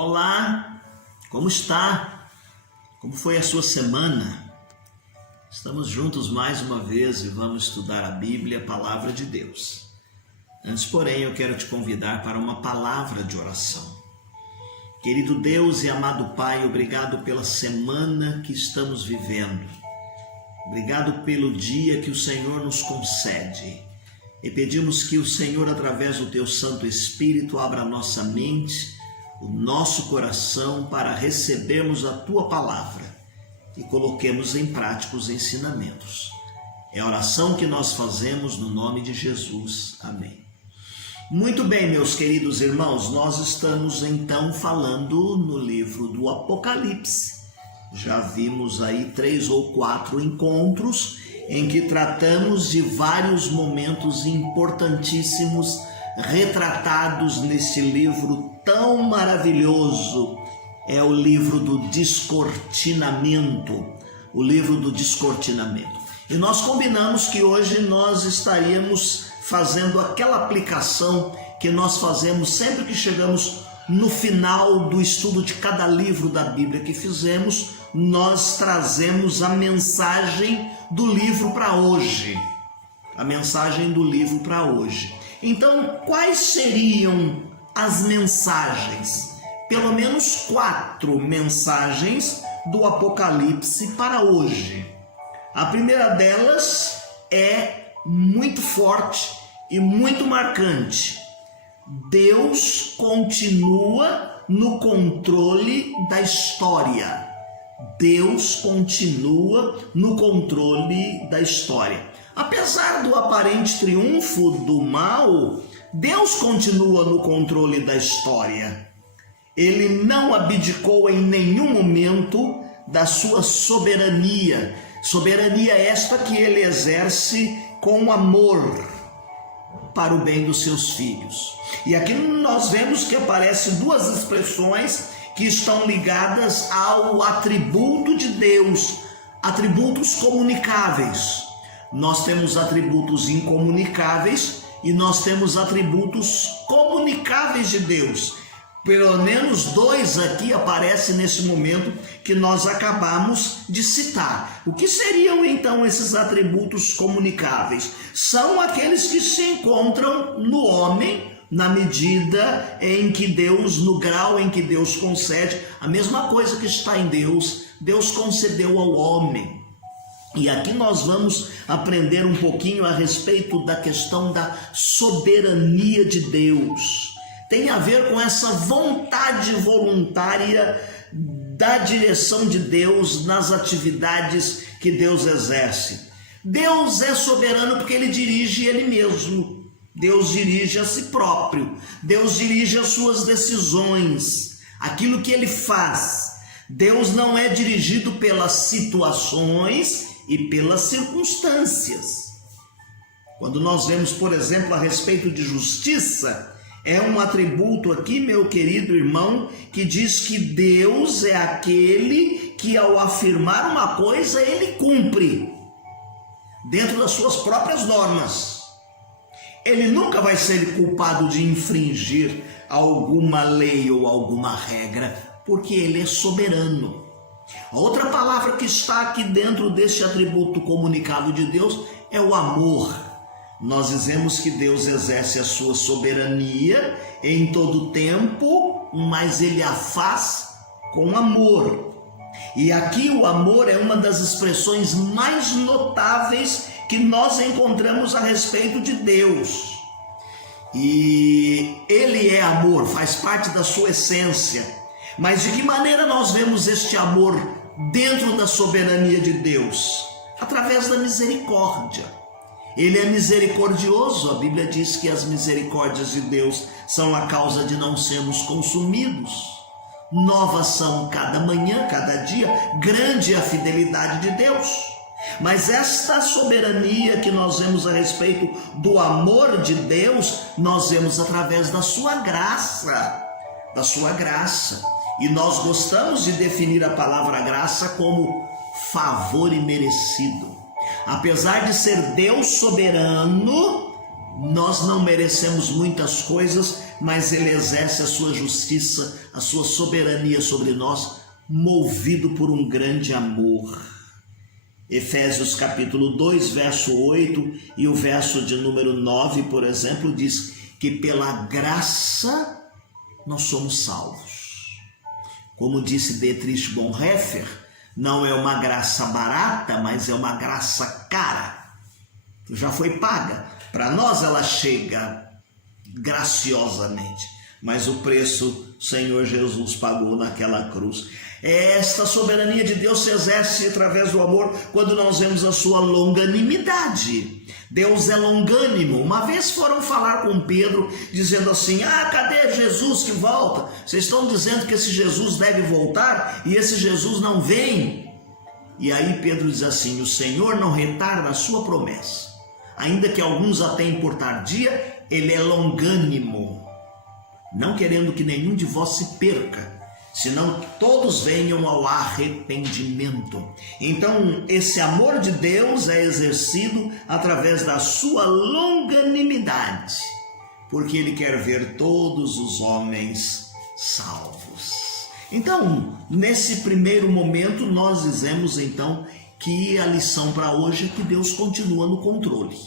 Olá, como está? Como foi a sua semana? Estamos juntos mais uma vez e vamos estudar a Bíblia, a Palavra de Deus. Antes, porém, eu quero te convidar para uma palavra de oração. Querido Deus e amado Pai, obrigado pela semana que estamos vivendo. Obrigado pelo dia que o Senhor nos concede. E pedimos que o Senhor, através do Teu Santo Espírito, abra a nossa mente, o nosso coração para recebermos a Tua Palavra e coloquemos em prática os ensinamentos. É a oração que nós fazemos no nome de Jesus. Amém. Muito bem, meus queridos irmãos, nós estamos então falando no livro do Apocalipse. Já vimos aí 3 ou 4 encontros em que tratamos de vários momentos importantíssimos retratados nesse livro tão maravilhoso. É o livro do descortinamento, o livro do descortinamento. E nós combinamos que hoje nós estaríamos fazendo aquela aplicação que nós fazemos sempre que chegamos no final do estudo de cada livro da Bíblia que fizemos, nós trazemos a mensagem do livro para hoje. A mensagem do livro para hoje. Então, quais seriam as mensagens? Pelo menos 4 mensagens do Apocalipse para hoje. A primeira delas é muito forte e muito marcante. Deus continua no controle da história. Deus continua no controle da história. Apesar do aparente triunfo do mal, Deus continua no controle da história. Ele não abdicou em nenhum momento da sua soberania. Soberania esta que ele exerce com amor para o bem dos seus filhos. E aqui nós vemos que aparecem 2 expressões que estão ligadas ao atributo de Deus, atributos comunicáveis. Nós temos atributos incomunicáveis e nós temos atributos comunicáveis de Deus. Pelo menos 2 aqui aparecem nesse momento que nós acabamos de citar. O que seriam então esses atributos comunicáveis? São aqueles que se encontram no homem, na medida em que Deus, no grau em que Deus concede, a mesma coisa que está em Deus, Deus concedeu ao homem. E aqui nós vamos aprender um pouquinho a respeito da questão da soberania de Deus. Tem a ver com essa vontade voluntária da direção de Deus nas atividades que Deus exerce. Deus é soberano porque Ele dirige Ele mesmo. Deus dirige a si próprio. Deus dirige as suas decisões, aquilo que Ele faz. Deus não é dirigido pelas situações e pelas circunstâncias. Quando nós vemos, por exemplo, a respeito de justiça, é um atributo aqui, meu querido irmão, que diz que Deus é aquele que, ao afirmar uma coisa, Ele cumpre dentro das suas próprias normas. Ele nunca vai ser culpado de infringir alguma lei ou alguma regra, porque Ele é soberano. A outra palavra que está aqui dentro deste atributo comunicável de Deus é o amor. Nós dizemos que Deus exerce a sua soberania em todo tempo, mas Ele a faz com amor. E aqui o amor é uma das expressões mais notáveis que nós encontramos a respeito de Deus. E Ele é amor, faz parte da sua essência. Mas de que maneira nós vemos este amor dentro da soberania de Deus? Através da misericórdia. Ele é misericordioso, a Bíblia diz que as misericórdias de Deus são a causa de não sermos consumidos. Novas são cada manhã, cada dia, grande é a fidelidade de Deus. Mas esta soberania que nós vemos a respeito do amor de Deus, nós vemos através da sua graça, da sua graça. E nós gostamos de definir a palavra graça como favor imerecido. Apesar de ser Deus soberano, nós não merecemos muitas coisas mas ele exerce a sua justiça, a sua soberania sobre nós, movido por um grande amor. Efésios capítulo 2, verso 8 e o verso de número 9, por exemplo, diz que pela graça nós somos salvos. Como disse Dietrich Bonhoeffer, não é uma graça barata, mas é uma graça cara. Já foi paga. Para nós ela chega graciosamente, mas o preço o Senhor Jesus pagou naquela cruz. Esta soberania de Deus se exerce através do amor quando nós vemos a sua longanimidade. Deus é longânimo. Uma vez foram falar com Pedro, dizendo assim: cadê Jesus que volta? Vocês estão dizendo que esse Jesus deve voltar e esse Jesus não vem. E aí Pedro diz assim: o Senhor não retarda a sua promessa, ainda que alguns a tenham por tardia, ele é longânimo, não querendo que nenhum de vós se perca, senão que todos venham ao arrependimento. Então, esse amor de Deus é exercido através da sua longanimidade, porque ele quer ver todos os homens salvos. Então, nesse primeiro momento, nós dizemos então que a lição para hoje é que Deus continua no controle.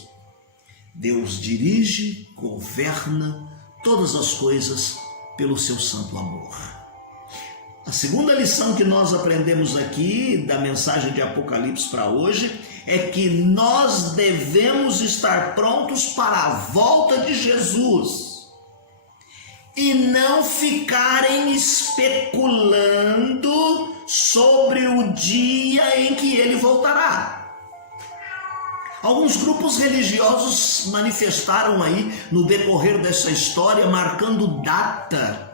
Deus dirige, governa todas as coisas pelo seu santo amor. A segunda lição que nós aprendemos aqui da mensagem de Apocalipse para hoje é que nós devemos estar prontos para a volta de Jesus e não ficarem especulando sobre o dia em que ele voltará. Alguns grupos religiosos manifestaram aí no decorrer dessa história, marcando data.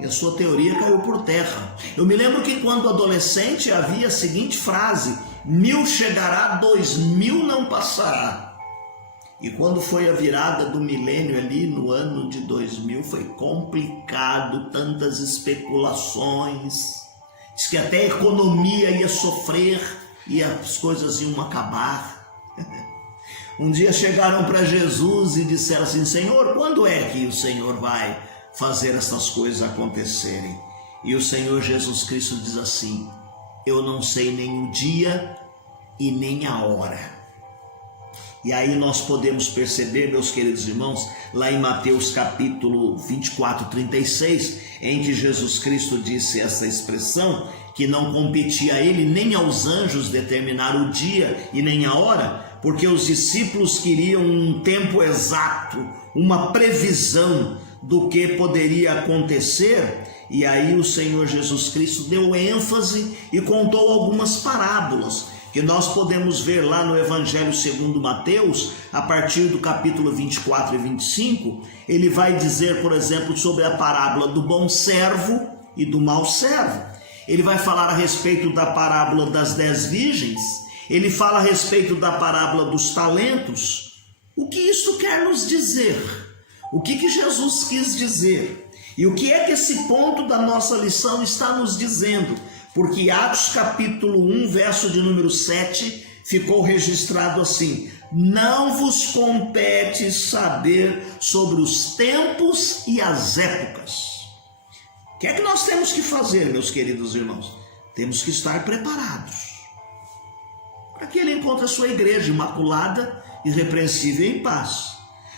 E a sua teoria caiu por terra. Eu me lembro que quando adolescente havia a seguinte frase: 1000 chegará, 2000 não passará. E quando foi a virada do milênio ali no ano de 2000, foi complicado, tantas especulações. Diz que até a economia ia sofrer e as coisas iam acabar. Um dia chegaram para Jesus e disseram assim: Senhor, quando é que o Senhor vai fazer essas coisas acontecerem? E o Senhor Jesus Cristo diz assim: eu não sei nem o dia e nem a hora. E aí nós podemos perceber, meus queridos irmãos, lá em Mateus capítulo 24, 36, em que Jesus Cristo disse essa expressão, que não competia a ele nem aos anjos determinar o dia e nem a hora, porque os discípulos queriam um tempo exato, uma previsão do que poderia acontecer. E aí o Senhor Jesus Cristo deu ênfase e contou algumas parábolas que nós podemos ver lá no Evangelho segundo Mateus, a partir do capítulo 24 e 25, ele vai dizer, por exemplo, sobre a parábola do bom servo e do mau servo. Ele vai falar a respeito da parábola das 10 virgens, ele fala a respeito da parábola dos talentos. O que isso quer nos dizer? O que Jesus quis dizer? E o que é que esse ponto da nossa lição está nos dizendo? Porque Atos capítulo 1, verso de número 7, ficou registrado assim: não vos compete saber sobre os tempos e as épocas. O que é que nós temos que fazer, meus queridos irmãos? Temos que estar preparados para que ele encontre a sua igreja imaculada, irrepreensível e em paz.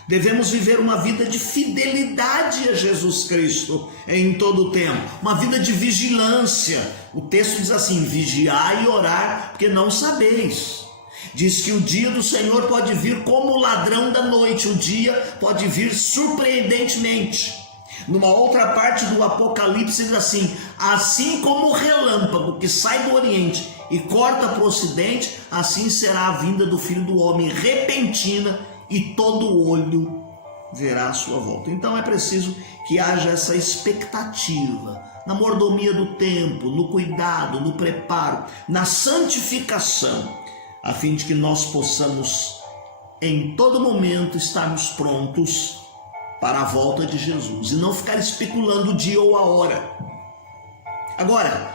Devemos viver uma vida de fidelidade a Jesus Cristo em todo o tempo, uma vida de vigilância. O texto diz assim: vigiai e orar, porque não sabeis. Diz que o dia do Senhor pode vir como o ladrão da noite, o dia pode vir surpreendentemente. Numa outra parte do Apocalipse diz assim como o relâmpago que sai do Oriente e corta para o Ocidente, assim será a vinda do Filho do Homem, repentina, e todo olho verá a sua volta. Então é preciso que haja essa expectativa, na mordomia do tempo, no cuidado, no preparo, na santificação, a fim de que nós possamos em todo momento estarmos prontos para a volta de Jesus e não ficar especulando o dia ou a hora. Agora,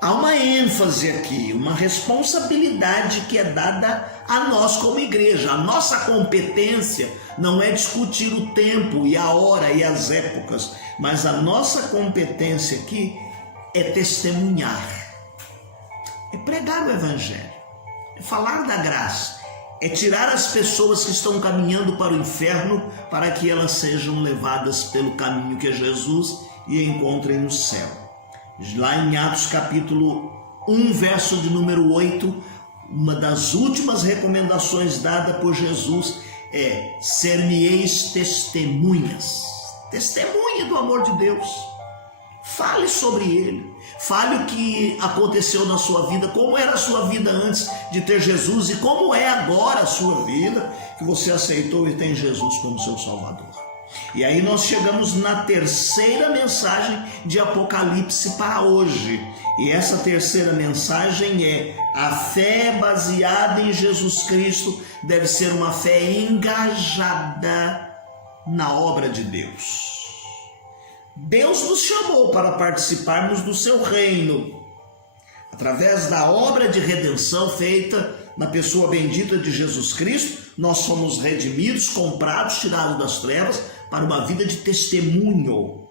há uma ênfase aqui, uma responsabilidade que é dada a nós como igreja. A nossa competência não é discutir o tempo e a hora e as épocas, mas a nossa competência aqui é testemunhar, é pregar o evangelho, é falar da graça, é tirar as pessoas que estão caminhando para o inferno para que elas sejam levadas pelo caminho que é Jesus e encontrem no céu. Lá em Atos capítulo 1, verso de número 8, uma das últimas recomendações dada por Jesus é: ser-me-eis testemunhas. Testemunha do amor de Deus. Fale sobre ele. Fale o que aconteceu na sua vida, como era a sua vida antes de ter Jesus e como é agora a sua vida que você aceitou e tem Jesus como seu Salvador. E aí nós chegamos na terceira mensagem de Apocalipse para hoje. E essa terceira mensagem é: a fé baseada em Jesus Cristo deve ser uma fé engajada na obra de Deus. Deus nos chamou para participarmos do seu reino, através da obra de redenção feita na pessoa bendita de Jesus Cristo. Nós somos redimidos, comprados, tirados das trevas para uma vida de testemunho,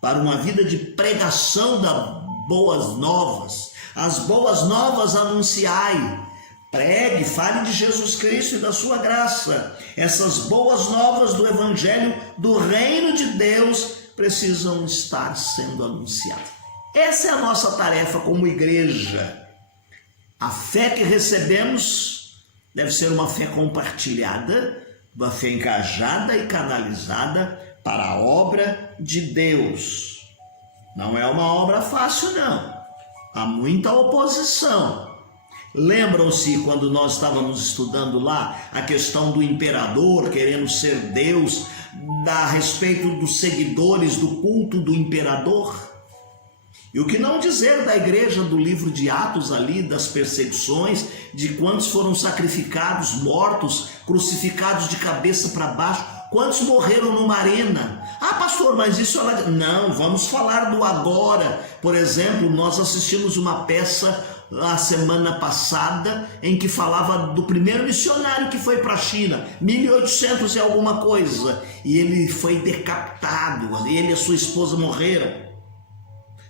para uma vida de pregação das boas novas. As boas novas anunciai. Pregue, fale de Jesus Cristo e da sua graça. Essas boas novas do evangelho do reino de Deus precisam estar sendo anunciadas. Essa é a nossa tarefa como igreja. A fé que recebemos deve ser uma fé compartilhada, uma fé engajada e canalizada para a obra de Deus. Não é uma obra fácil, não. Há muita oposição. Lembram-se quando nós estávamos estudando lá a questão do imperador querendo ser Deus, a respeito dos seguidores do culto do imperador? E o que não dizer da igreja do livro de Atos ali, das perseguições, de quantos foram sacrificados, mortos, crucificados de cabeça para baixo, quantos morreram numa arena? Ah, pastor, mas isso é... Não, vamos falar do agora. Por exemplo, nós assistimos uma peça a semana passada em que falava do primeiro missionário que foi para a China, 1800 e alguma coisa, e ele foi decapitado, ele e a sua esposa morreram.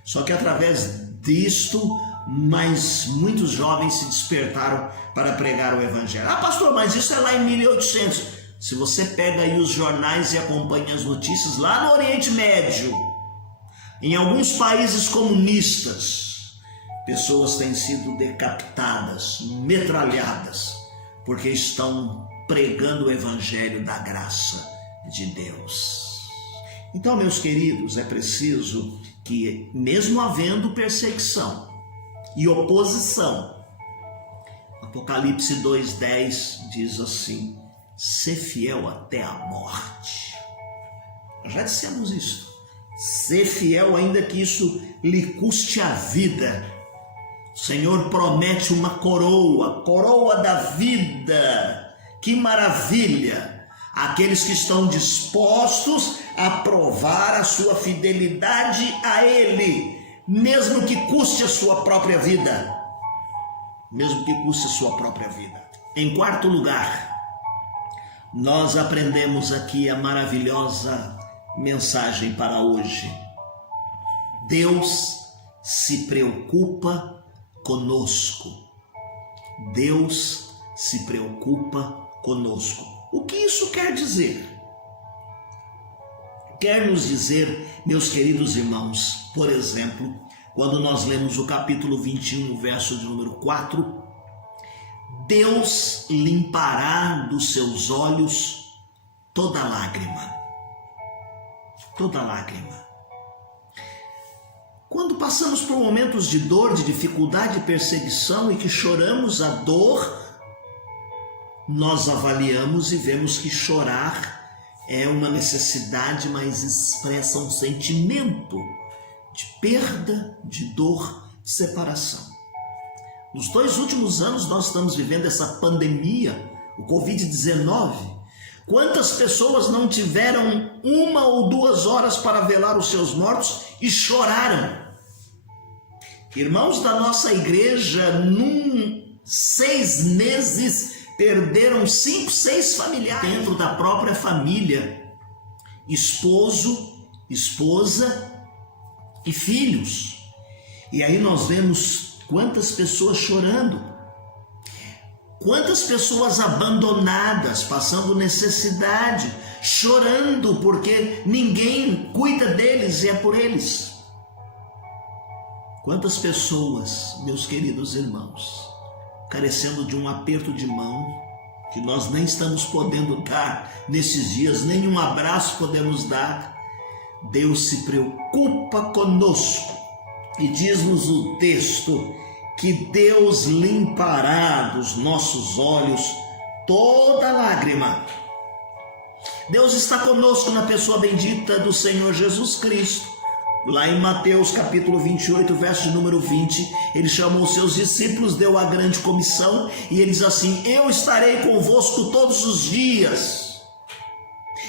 Só que através disto, mas muitos jovens se despertaram para pregar o evangelho. Ah, pastor, mas isso é lá em 1800. Se você pega aí os jornais e acompanha as notícias, lá no Oriente Médio, em alguns países comunistas, pessoas têm sido decapitadas, metralhadas, porque estão pregando o evangelho da graça de Deus. Então, meus queridos, é preciso que, mesmo havendo perseguição e oposição, Apocalipse 2:10 diz assim: ser fiel até a morte. Nós já dissemos isso. Ser fiel ainda que isso lhe custe a vida. O Senhor promete uma coroa, coroa da vida. Que maravilha! Aqueles que estão dispostos a provar a sua fidelidade a Ele, mesmo que custe a sua própria vida. Mesmo que custe a sua própria vida. Em quarto lugar, nós aprendemos aqui a maravilhosa mensagem para hoje. Deus se preocupa conosco. Deus se preocupa conosco. O que isso quer dizer? Quer nos dizer, meus queridos irmãos, por exemplo, quando nós lemos o capítulo 21, verso de número 4, Deus limpará dos seus olhos toda lágrima. Toda lágrima. Quando passamos por momentos de dor, de dificuldade, de perseguição e que choramos a dor, nós avaliamos e vemos que chorar é uma necessidade, mas expressa um sentimento de perda, de dor, de separação. Nos 2 últimos anos nós estamos vivendo essa pandemia, o Covid-19. Quantas pessoas não tiveram 1 ou 2 horas para velar os seus mortos e choraram? Irmãos da nossa igreja, num 6 meses, perderam 5, 6 familiares dentro da própria família, esposo, esposa e filhos. E aí nós vemos quantas pessoas chorando, quantas pessoas abandonadas, passando necessidade, chorando porque ninguém cuida deles e é por eles. Quantas pessoas, meus queridos irmãos, carecendo de um aperto de mão, que nós nem estamos podendo dar nesses dias, nem um abraço podemos dar. Deus se preocupa conosco e diz-nos o texto que Deus limpará dos nossos olhos toda lágrima. Deus está conosco na pessoa bendita do Senhor Jesus Cristo. Lá em Mateus capítulo 28, verso de número 20, ele chamou seus discípulos, deu a grande comissão e ele diz assim: eu estarei convosco todos os dias.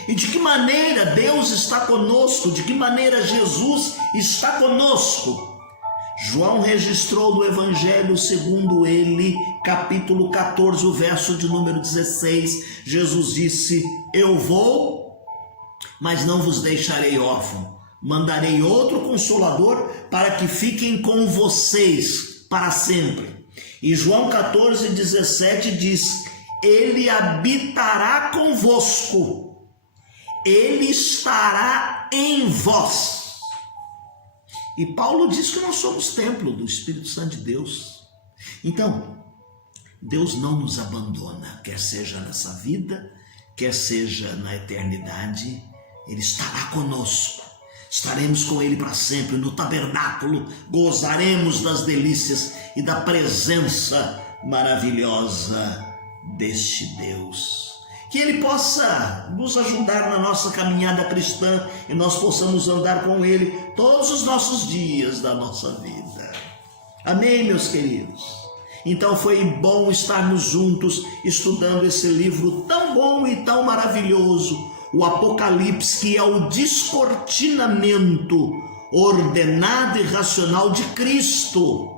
E de que maneira Deus está conosco? De que maneira Jesus está conosco? João registrou no Evangelho segundo ele, capítulo 14, o verso de número 16, Jesus disse: eu vou, mas não vos deixarei órfão. Mandarei outro Consolador para que fiquem com vocês para sempre. E João 14, 17 diz: ele habitará convosco, ele estará em vós. E Paulo diz que nós somos templo do Espírito Santo de Deus. Então, Deus não nos abandona, quer seja nessa vida, quer seja na eternidade, ele estará conosco. Estaremos com ele para sempre no tabernáculo, gozaremos das delícias e da presença maravilhosa deste Deus. Que ele possa nos ajudar na nossa caminhada cristã e nós possamos andar com ele todos os nossos dias da nossa vida. Amém, meus queridos? Então foi bom estarmos juntos estudando esse livro tão bom e tão maravilhoso, o Apocalipse, que é o descortinamento ordenado e racional de Cristo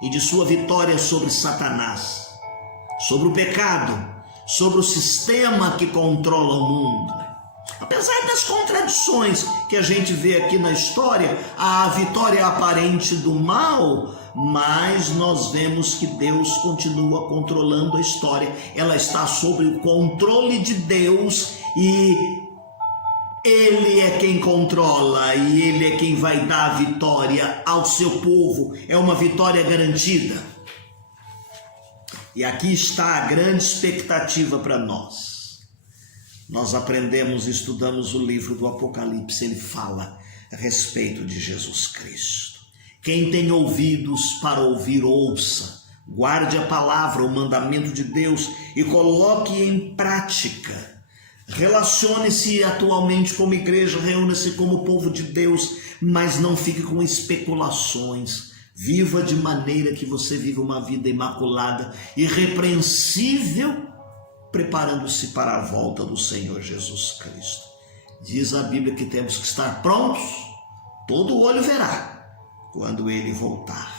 e de sua vitória sobre Satanás, sobre o pecado, sobre o sistema que controla o mundo. Apesar das contradições que a gente vê aqui na história, a vitória aparente do mal, mas nós vemos que Deus continua controlando a história. Ela está sob o controle de Deus e Ele é quem controla e Ele é quem vai dar a vitória ao seu povo. É uma vitória garantida. E aqui está a grande expectativa para nós. Nós aprendemos e estudamos o livro do Apocalipse, ele fala a respeito de Jesus Cristo. Quem tem ouvidos para ouvir, ouça. Guarde a palavra, o mandamento de Deus e coloque em prática. Relacione-se atualmente como igreja, reúna-se como povo de Deus, mas não fique com especulações. Viva de maneira que você viva uma vida imaculada, irrepreensível, preparando-se para a volta do Senhor Jesus Cristo. Diz a Bíblia que temos que estar prontos, todo olho verá quando Ele voltar.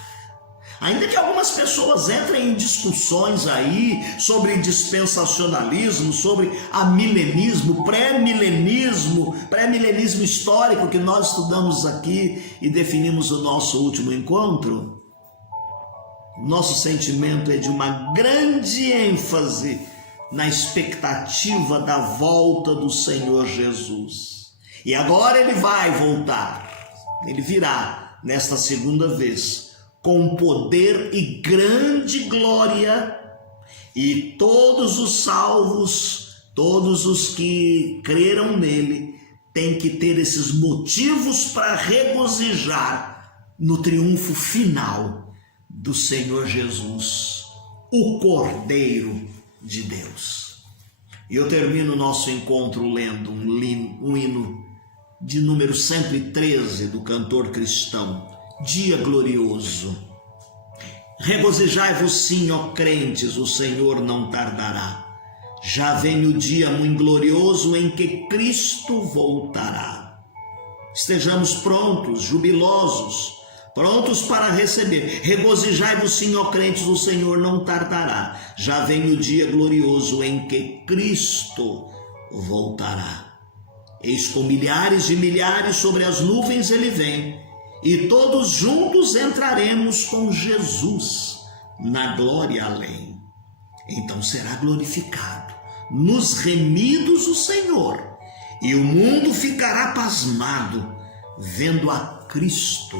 Ainda que algumas pessoas entrem em discussões aí sobre dispensacionalismo, sobre amilenismo, pré-milenismo histórico que nós estudamos aqui e definimos o nosso último encontro, nosso sentimento é de uma grande ênfase na expectativa da volta do Senhor Jesus. E agora Ele vai voltar, Ele virá nesta segunda vez, com poder e grande glória, e todos os salvos, todos os que creram nele, têm que ter esses motivos para regozijar no triunfo final do Senhor Jesus, o Cordeiro de Deus. E eu termino o nosso encontro lendo um hino de número 113 do cantor cristão, Dia glorioso. Regozijai-vos sim, ó crentes, o Senhor não tardará. Já vem o dia muito glorioso em que Cristo voltará. Estejamos prontos, jubilosos, prontos para receber. Regozijai-vos, sim, ó crentes, o Senhor não tardará. Já vem o dia glorioso em que Cristo voltará. Eis com milhares e milhares sobre as nuvens ele vem, e todos juntos entraremos com Jesus na glória além. Então será glorificado nos remidos o Senhor, e o mundo ficará pasmado, vendo a Cristo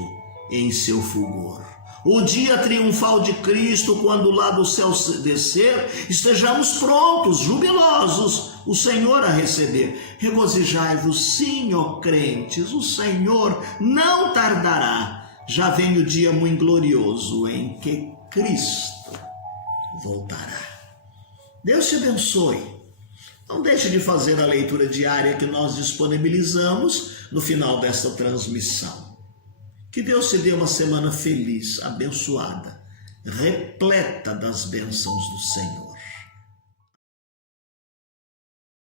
em seu fulgor. O dia triunfal de Cristo, quando lá do céu descer, estejamos prontos, jubilosos, o Senhor a receber. Regozijai-vos, sim, ó crentes, o Senhor não tardará. Já vem o dia muito glorioso em que Cristo voltará. Deus te abençoe. Não deixe de fazer a leitura diária que nós disponibilizamos no final desta transmissão. Que Deus te dê uma semana feliz, abençoada, repleta das bênçãos do Senhor.